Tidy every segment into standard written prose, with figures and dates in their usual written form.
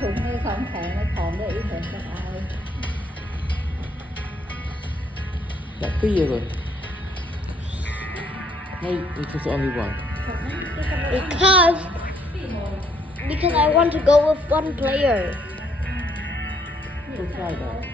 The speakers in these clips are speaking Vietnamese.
chụp như không thể nó còn để ý hơn cho ai. Đã cái gì rồi? No, it was only one. Because I want to go with one player. Don't try that.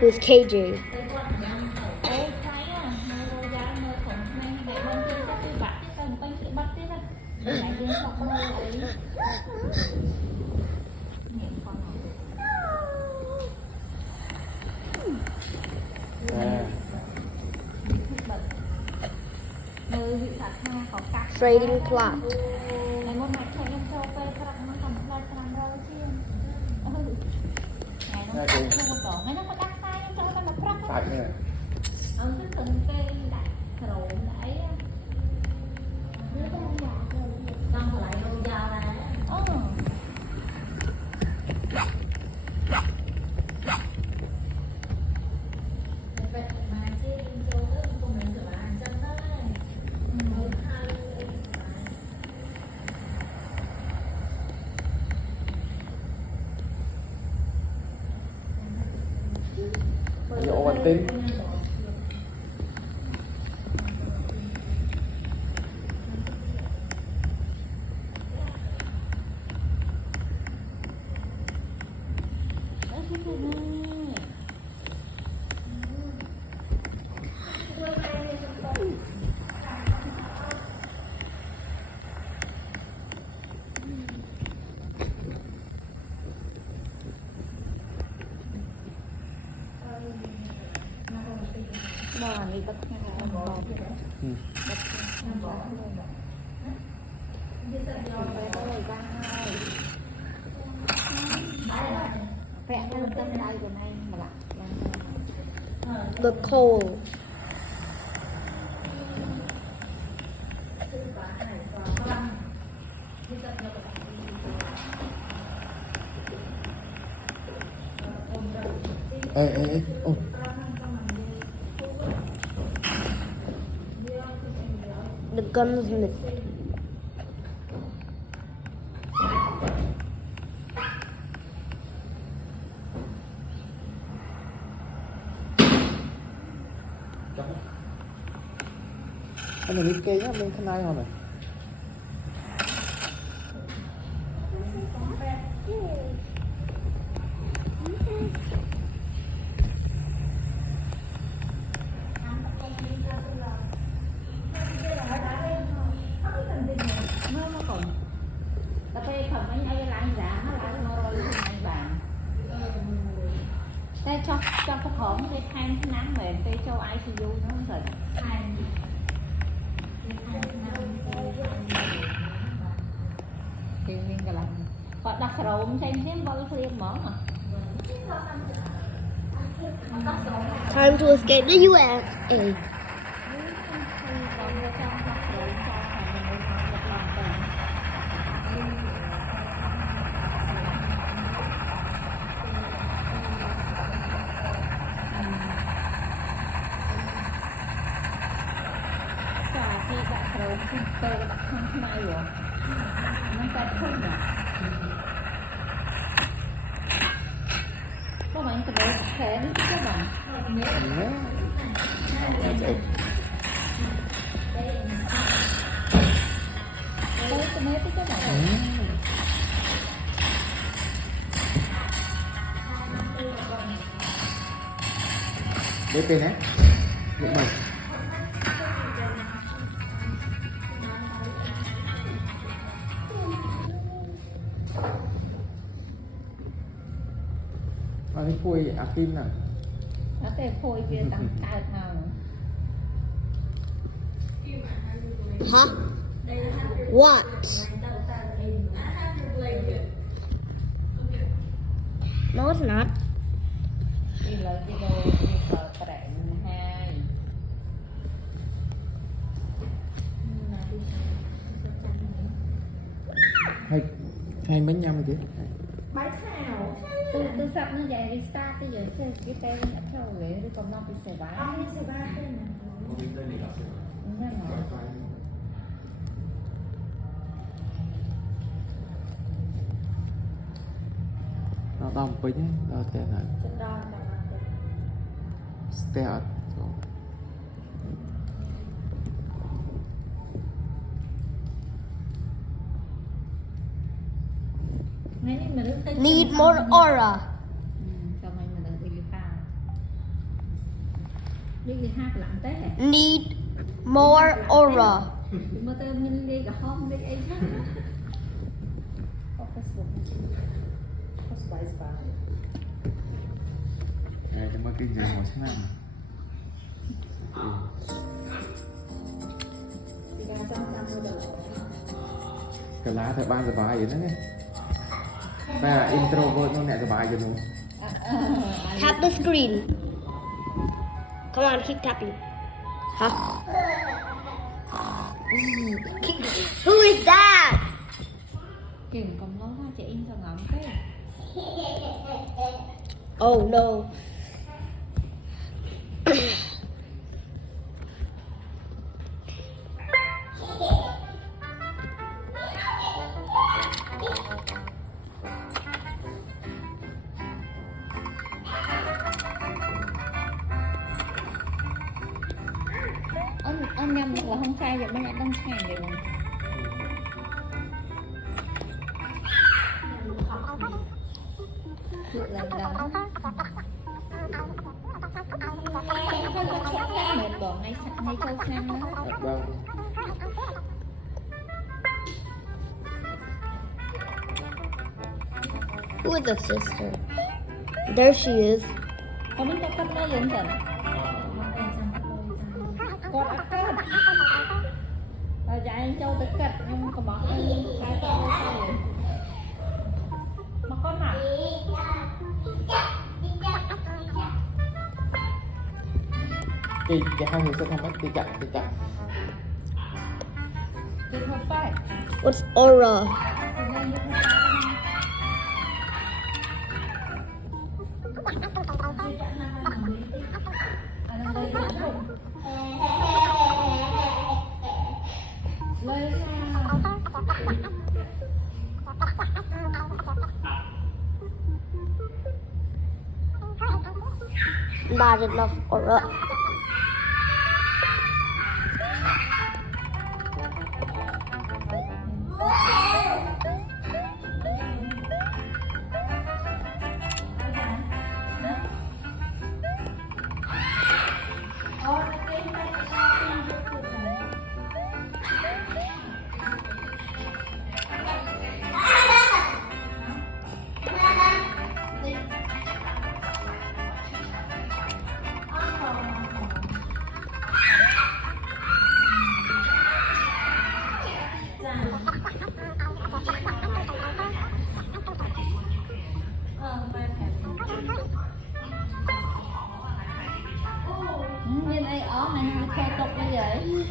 Who's KJ? Trading plot. Tại nè. Dỗ bản tin. The coal. Ê. Oh. The gunsmith. Anh này đi kê nhá, bên thân ai rồi này. Cho cái hổm cái than nắng về cái châu ICU nó không rồi thì mình cái là còn đặt sầu không xem thêm bao nhiêu món à. Time to escape the US. Không mai rồi nó ta không nè có bạn cái bộ thể đi các bạn That's it. tới cái mấy cái các bạn Để tên á. Được mày. Cái phôi actin nè. nó cái phôi kia tăng cao nào nữa. Huh? What? No, it's not. Đi lời đi đồ đi cờ tẹn hai Hai mấy nhăm kìa. bái thảo tôi sắp nó vậy đi start cái giờ cái tên nó theo lệ đi còn nó bị sẻ bái nó đong pính đó thế này Chất đo là stare Need more aura. cho mày mà đừng đi pha đi hát lặng té Need more aura. mà tao mình đi cả hôm đi ấy chứ đây cho mới cái gì một sáng năm cái lá thật banสบายvậy đó ngheแต่ introvert นู่นเนี่ยสบายอยู่นู่น Tap the screen. Come on, keep tapping. Huh? Who is that? Kìm còn lâu ha chị in sao ngắm thế Oh no. Ông nhầm là không sai vậy mới lại đang sai vậy mà chuyện lần đó mệt bỏ ngay câu sang đó vâng Who is the sister? There she is. có mình cho cắt đó liền thật con ác cắt dạ anh châu tới cắt nhưng có bỏ cái con rồi mà con nào cái hai người sẽ không mất cái chặt thì không phải What's aura? Not enough aura. Nhìn ai ó này theo tục như vậy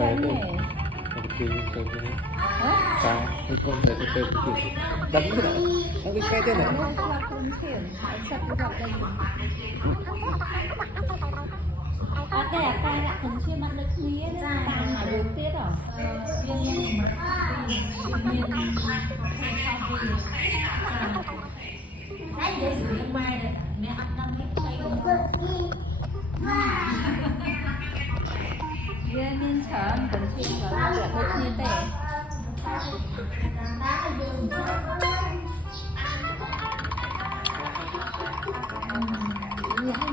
cái này cái con này cái đấm cái này nó cái thế này cái là thường xuyên ăn được mía đấy tàn mà được tiết rồi cái gì cũng mai đấy mẹ ăn đang biết thấy nên chờ thường xuyên và được cái thiên tệ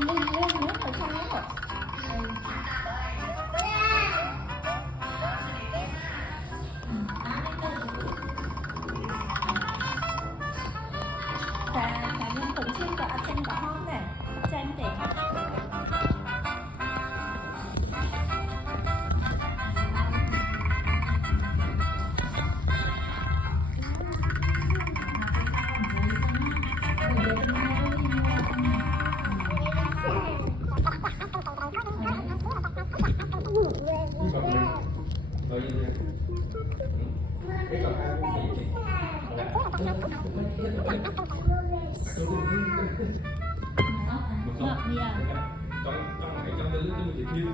lên nữa ở trong đó cả nhân thường xuyên có ăn chân cả hôm này chân để trong cái tư tư thì Này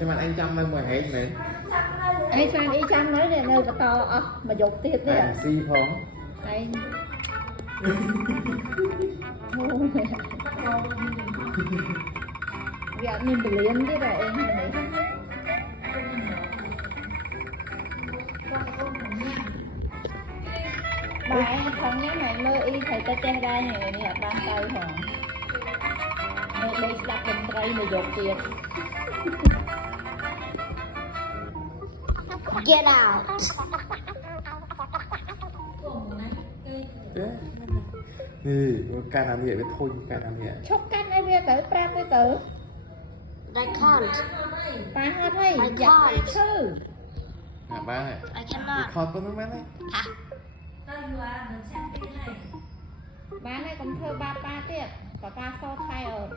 sao mà anh chăm em ngoài hết này. Ai sang y chăm nói này nơi to mà dục tiệt đấy à. Si phong. Ai việc mình bị liên chứ là em này. Bài thằng nhớ này mơ y thầy ta che đai này nè ban tay hả. Đây đặt bên tay mà dục tiệt. Get out. Nè, cái làm vậy với thôi cái làm vậy. Chốc canh ai về tới prap với tử. I can't. Ba hết hay dạy ba sư. À ba này. I cannot. Khó có mấy này. Hả? Ba này cũng thơ ba tiệt. Có ca so thay ở.